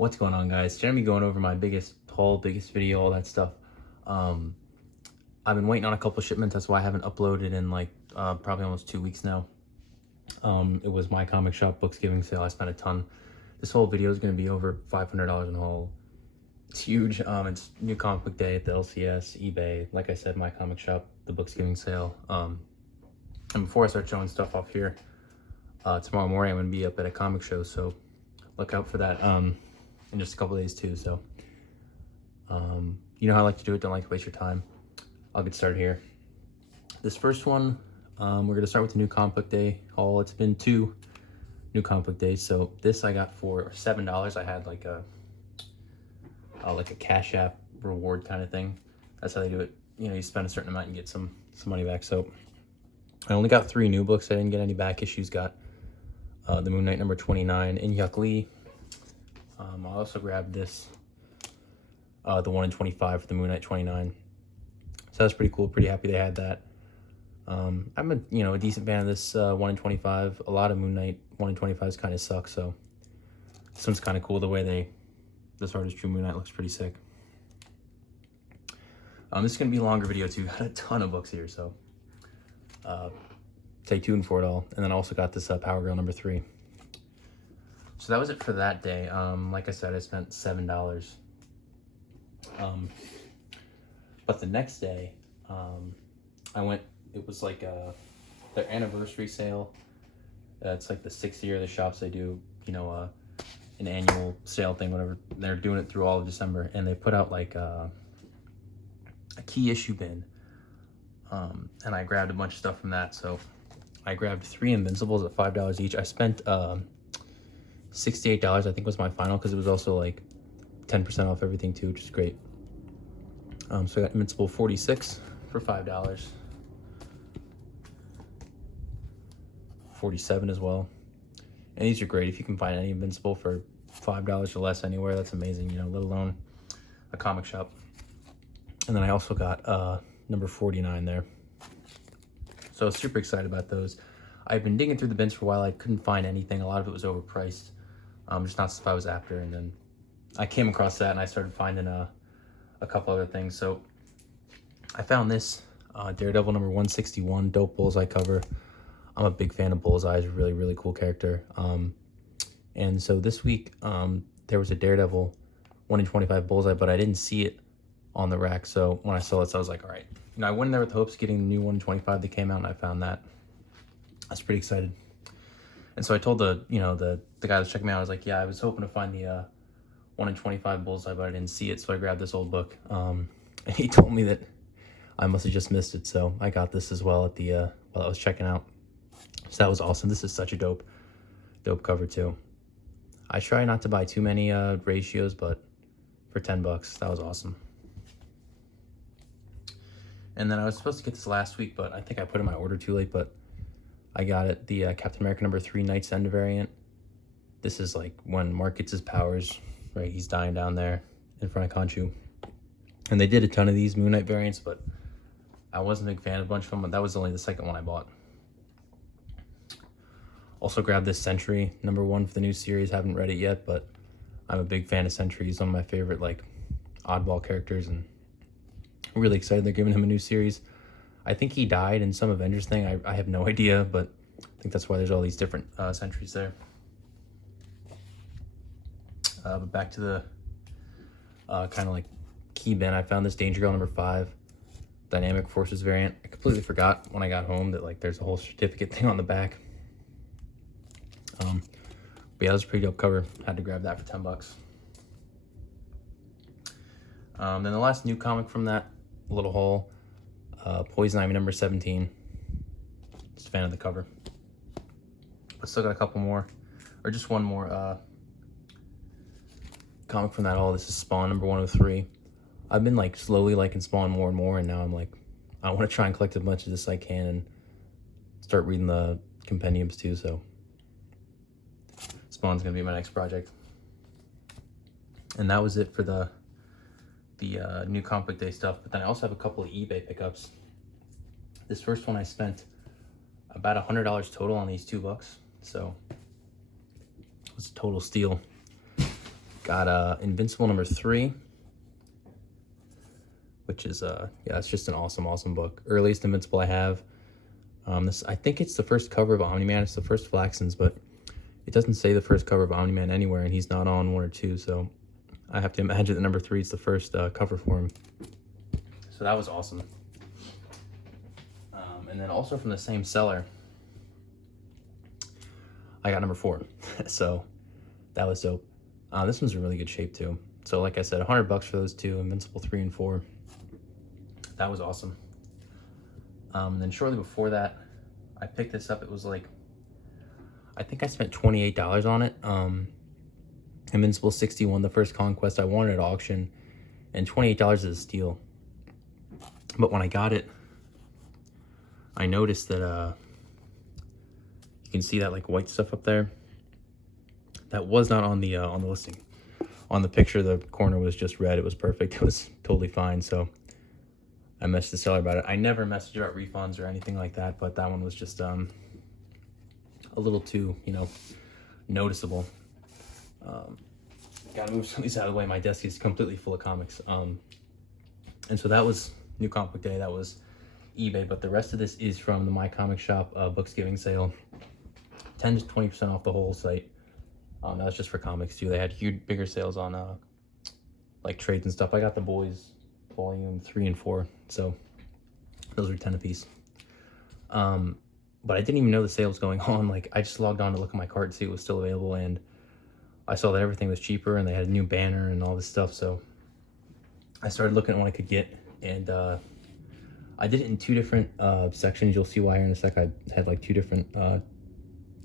What's going on, guys? Today I'm gonna be going over my biggest haul, biggest video, all that stuff. I've been waiting on a couple shipments. That's why I haven't uploaded in like probably almost 2 weeks now. It was Mycomicshop Booksgiving sale. I spent a ton. This whole video is gonna be over $500 in haul. It's huge. It's new comic book day at the LCS, eBay. Like I said, Mycomicshop, the Booksgiving sale. And before I start showing stuff off here, tomorrow morning I'm gonna be up at a comic show, so look out for that. In just a couple days too. So you know how I like to do it. Don't like to waste your time. I'll get started here. This first one, we're gonna start with the new comic book day haul. It's been 2 new comic book days. So this I got for $7. I had like a Cash App reward kind of thing. That's how they do it. You know, you spend a certain amount and get some money back. So I only got 3 new books. I didn't get any back issues. Got the Moon Knight number 29 in Yuck Lee. I also grabbed this, the 1 in 25 for the Moon Knight 29. So that's pretty cool. Pretty happy they had that. I'm a decent fan of this 1 in 25. A lot of Moon Knight 1 in 25s kind of suck. So this one's kind of cool. The way this artist drew Moon Knight looks pretty sick. This is gonna be a longer video too. Got a ton of books here, so stay tuned for it all. And then I also got this Power Girl number 3. So that was it for that day. Like I said, I spent $7. But the next day, I went, it was like their anniversary sale. It's like the 6th year of the shops. They do, an annual sale thing, whatever. They're doing it through all of December, and they put out like a key issue bin. And I grabbed a bunch of stuff from that. So I grabbed 3 Invincibles at $5 each. I spent $68, I think, was my final, because it was also like 10% off everything too, which is great. So I got Invincible 46 for $5. 47 as well. And these are great. If you can find any Invincible for $5 or less anywhere, that's amazing, let alone a comic shop. And then I also got number 49 there. So I was super excited about those. I've been digging through the bins for a while. I couldn't find anything. A lot of it was overpriced. Just not stuff I was after. And then I came across that and I started finding a couple other things. So I found this Daredevil number 161, dope bullseye cover. I'm a big fan of Bullseye's, really, really cool character. And so this week there was a Daredevil 1 in 25 bullseye, but I didn't see it on the rack. So when I saw this, I was like, all right. I went in there with hopes of getting the new 1 in 25 that came out, and I found that. I was pretty excited. And so I told the guy that was checking me out, I was like, yeah, I was hoping to find the 1 in 25 bullseye, but I didn't see it. So I grabbed this old book. And he told me that I must have just missed it. So I got this as well at the while I was checking out. So that was awesome. This is such a dope cover too. I try not to buy too many ratios, but for $10, that was awesome. And then I was supposed to get this last week, but I think I put in my order too late, but I got it, the Captain America number 3 Knight's End variant. This is like when Mark gets his powers, right? He's dying down there in front of Khonshu. And they did a ton of these Moon Knight variants, but I wasn't a big fan of a bunch of them, but that was only the second one I bought. Also grabbed this Sentry number 1 for the new series. Haven't read it yet, but I'm a big fan of Sentry. He's one of my favorite like oddball characters, and I'm really excited they're giving him a new series. I think he died in some Avengers thing. I have no idea, but I think that's why there's all these different Sentries there. But back to the kind of like key bin. I found this Danger Girl number 5 Dynamic Forces variant. I completely forgot when I got home that like there's a whole certificate thing on the back. But yeah, that was a pretty dope cover. Had to grab that for $10. Then the last new comic from that little haul, Poison Ivy number 17. Just a fan of the cover. But still got a couple more, or just one more comic from that haul. This is Spawn number 103. I've been like slowly liking Spawn more and more, and now I'm like, I want to try and collect as much of this as I can and start reading the compendiums too. So Spawn's gonna be my next project. And that was it for the new comic book day stuff. But then I also have a couple of eBay pickups. This first one I spent about $100 total on these $2, so it was a total steal. Got Invincible number 3, which is yeah, it's just an awesome book. Earliest Invincible I have. This, I think it's the first cover of Omni-Man. It's the first Flaxens, but it doesn't say the first cover of Omni-Man anywhere, and he's not on 1 or 2, so I have to imagine that number 3 is the first cover for him. So that was awesome. And then also from the same seller, I got number 4. So that was dope. This one's in really good shape too. So like I said, $100 for those two, Invincible 3 and 4. That was awesome. And then shortly before that, I picked this up. It was like, I think I spent $28 on it. Invincible 61, the first Conquest. I won it at auction, and $28 is a steal. But when I got it, I noticed that you can see that like white stuff up there. That was not on the listing. On the picture, the corner was just red. It was perfect. It was totally fine. So I messaged the seller about it. I never messaged about refunds or anything like that, but that one was just a little too, you know, noticeable. Gotta move some of these out of the way. My desk is completely full of comics. And so that was New Comic Book Day. That was eBay, but the rest of this is from the Mycomicshop Booksgiving sale. 10 to 20% off the whole site. That was just for comics too. They had huge, bigger sales on like trades and stuff. I got The Boys volume 3 and 4, so those were 10 a piece. But I didn't even know the sale was going on. Like, I just logged on to look at my cart to see it was still available, and I saw that everything was cheaper and they had a new banner and all this stuff. So I started looking at what I could get, and I did it in 2 different sections. You'll see why here in a sec. I had like 2 different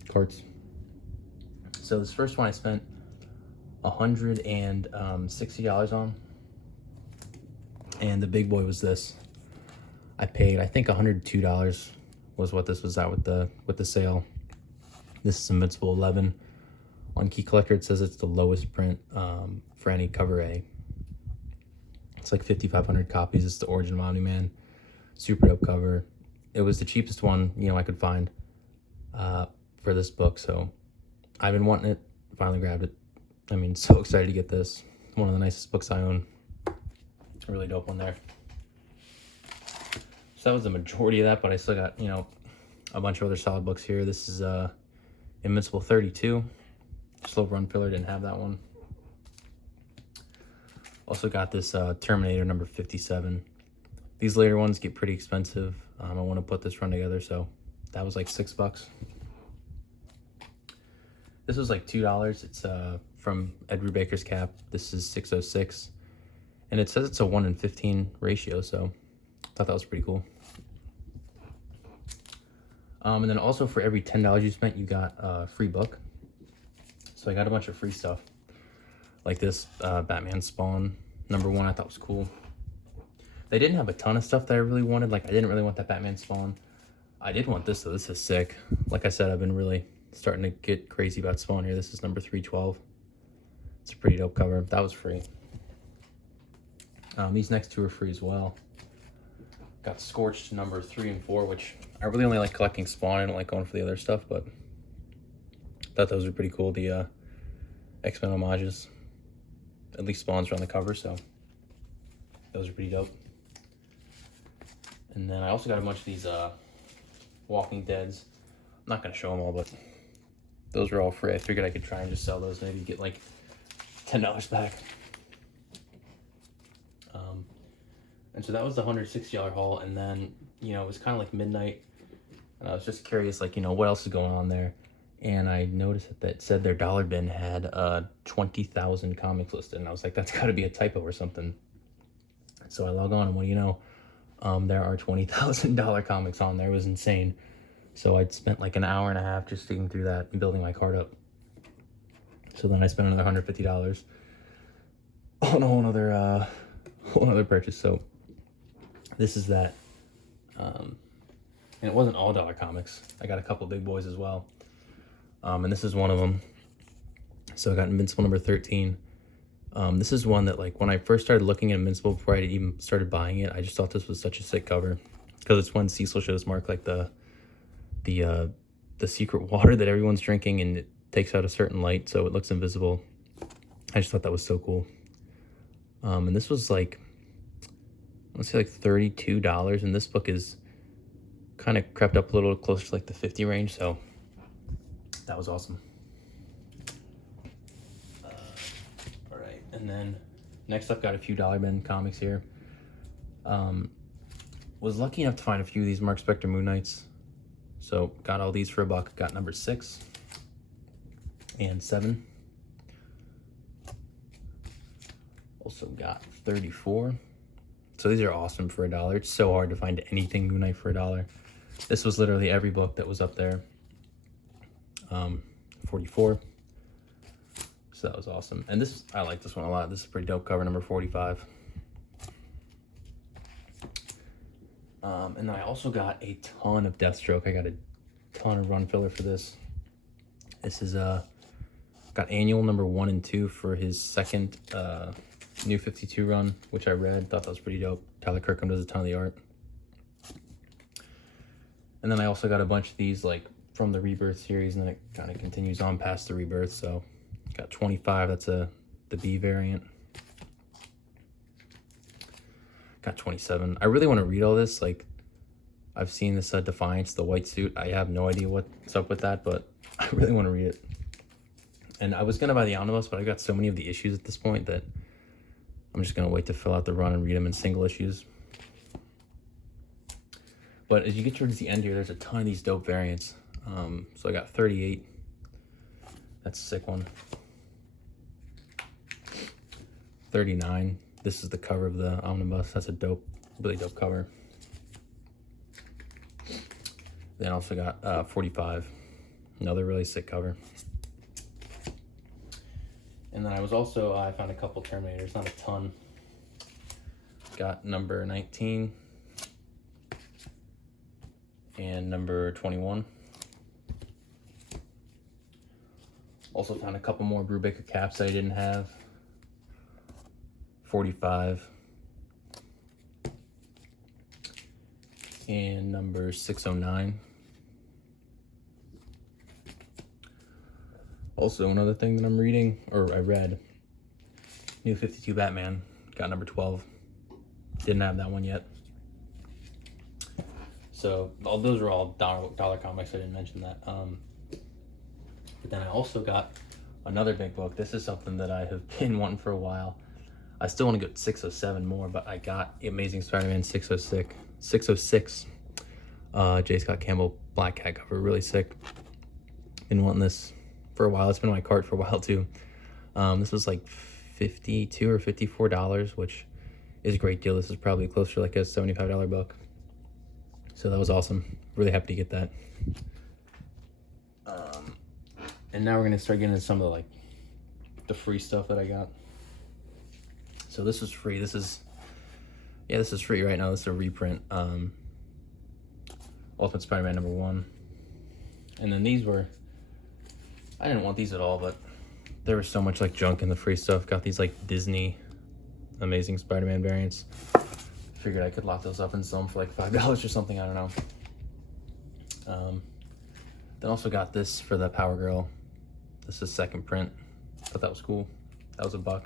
carts. So this first one I spent $160 on, and the big boy was this. I paid, I think, $102 was what this was at with the sale. This is Invincible 11. On Key Collector, it says it's the lowest print for any cover A. It's like 5,500 copies. It's the Origin of Omni-Man. Super dope cover. It was the cheapest one, you know, I could find for this book, so I've been wanting it. Finally grabbed it. I mean, so excited to get this. One of the nicest books I own. A really dope one there. So that was the majority of that, but I still got, you know, a bunch of other solid books here. This is Invincible 32. Slow Run Filler, didn't have that one. Also got this Terminator number 57. These later ones get pretty expensive. I want to put this run together, so that was like $6. This was like $2. It's from Ed Brubaker's Cap. This is 606. And it says it's a 1 in 15 ratio, so I thought that was pretty cool. And then also for every $10 you spent, you got a free book. So I got a bunch of free stuff. Like this Batman Spawn number 1, I thought was cool. They didn't have a ton of stuff that I really wanted. Like, I didn't really want that Batman Spawn. I did want this though. This is sick. Like I said, I've been really starting to get crazy about Spawn here. This is number 312. It's a pretty dope cover. That was free. These next 2 are free as well. Got Scorched number 3 and 4, which I really only like collecting Spawn. I don't like going for the other stuff, but I thought those were pretty cool. The X-Men homages. At least Spawn's are on the cover, so those are pretty dope. And then I also got a bunch of these Walking Deads. I'm not going to show them all, but those were all free. I figured I could try and just sell those, maybe get like $10 back. And so that was the $160 haul. And then, you know, it was kind of like midnight, and I was just curious, like, you know, what else is going on there. And I noticed that it said their dollar bin had 20,000 comics listed, and I was like, that's got to be a typo or something. So I log on, and what do you know? There are $20,000 comics on there. It was insane. So I'd spent like an hour and a half just digging through that and building my cart up. So then I spent another $150 on a whole other purchase. So this is that. And it wasn't all dollar comics. I got a couple big boys as well. And this is one of them. So I got Invincible number 13. This is one that, like, when I first started looking at Invincible before I even started buying it, I just thought this was such a sick cover, because it's when Cecil shows Mark like the secret water that everyone's drinking, and it takes out a certain light, so it looks invisible. I just thought that was so cool. And this was like, let's say like $32, and this book is kind of crept up a little closer to like the 50 range, so that was awesome. All right, and then next up, got a few dollar bin comics here. Was lucky enough to find a few of these Mark Spector Moon Knights, so got all these for $1. Got number 6 and 7. Also got 34. So these are awesome for $1. It's so hard to find anything Moon Knight for $1. This was literally every book that was up there. 44. So that was awesome. And this, I like this one a lot. This is a pretty dope cover, number 45. And then I also got a ton of Deathstroke. I got a ton of run filler for this. This is got annual number 1 and 2 for his second New 52 run, which I read, thought that was pretty dope. Tyler Kirkham does a ton of the art. And then I also got a bunch of these like from the Rebirth series, and then it kind of continues on past the Rebirth. So got 25, that's the B variant. Got 27. I really want to read all this. Like, I've seen this Defiance, the white suit. I have no idea what's up with that, but I really want to read it. And I was gonna buy the omnibus, but I got so many of the issues at this point that I'm just gonna wait to fill out the run and read them in single issues. But as you get towards the end here, there's a ton of these dope variants. So I got 38. That's a sick one. 39. This is the cover of the omnibus. That's a dope, really dope cover. Then also got 45. Another really sick cover. And then I was also, I found a couple Terminators, not a ton. Got number 19 and number 21. Also found a couple more Brubaker caps that I didn't have. 45 and number 609. Also, another thing that I'm reading, or I read, New 52 Batman, got number 12. Didn't have that one yet. So all those are all dollar comics. I didn't mention that. But then I also got another big book. This is something that I have been wanting for a while. I still want to get 607 more, but I got Amazing Spider-Man 606. J. Scott Campbell Black Cat cover, really sick. Been wanting this for a while. It's been in my cart for a while too. This was like $52 or $54, which is a great deal. This is probably closer to like a $75 book. So that was awesome. Really happy to get that. And now we're gonna start getting into some of the free stuff that I got. So this is free. This is free right now. This is a reprint. Ultimate Spider-Man number 1. And then these were, I didn't want these at all, but there was so much like junk in the free stuff. Got these like Disney Amazing Spider-Man variants. Figured I could lock those up and sell them for like $5 or something. I don't know. Then also got this for the Power Girl. This is second print. Thought that was cool. That was $1.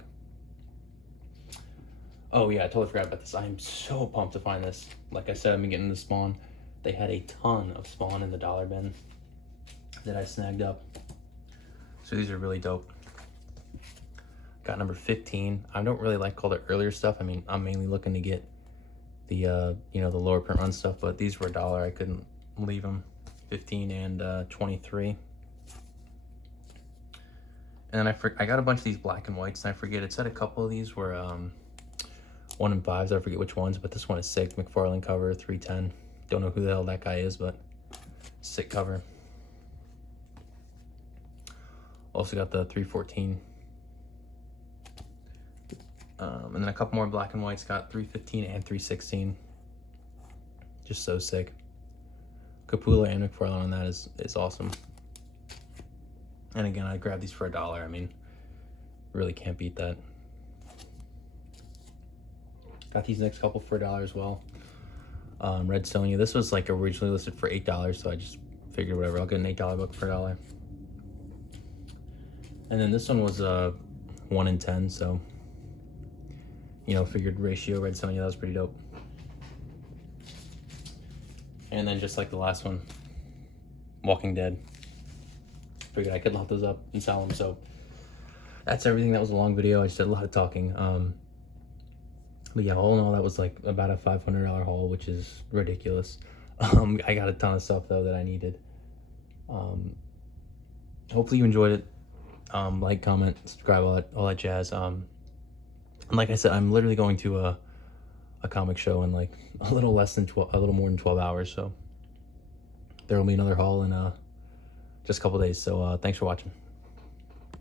Oh yeah, I totally forgot about this. I am so pumped to find this. Like I said, I've been getting the Spawn. They had a ton of Spawn in the dollar bin that I snagged up. So these are really dope. Got number 15. I don't really like all the earlier stuff. I mean, I'm mainly looking to get the the lower print run stuff, but these were $1. I couldn't leave them. 15 and 23. And then I got a bunch of these black and whites, and I forget, it said a couple of these were 1 and 5s. I forget which ones, but this one is sick. McFarlane cover, 310. Don't know who the hell that guy is, but sick cover. Also got the 314. And then a couple more black and whites. Got 315 and 316. Just so sick. Capullo and McFarlane on that is awesome. And again, I grabbed these for $1. I mean, really can't beat that. Got these next couple for $1 as well. Red Sonja. This was like originally listed for $8, so I just figured whatever, I'll get an $8 book for $1. And then this one was 1 in 10, so, you know, figured ratio Red Sonja, that was pretty dope. And then just like the last one, Walking Dead. Figured I could lock those up and sell them. So that's everything. That was a long video. I just did a lot of talking. But yeah, all in all, that was like about a $500 haul, which is ridiculous. I got a ton of stuff though that I needed. Hopefully you enjoyed it. Like, comment, subscribe, all that jazz. And like I said, I'm literally going to a comic show in like a little more than 12 hours. So there will be another haul in just a couple days. So thanks for watching.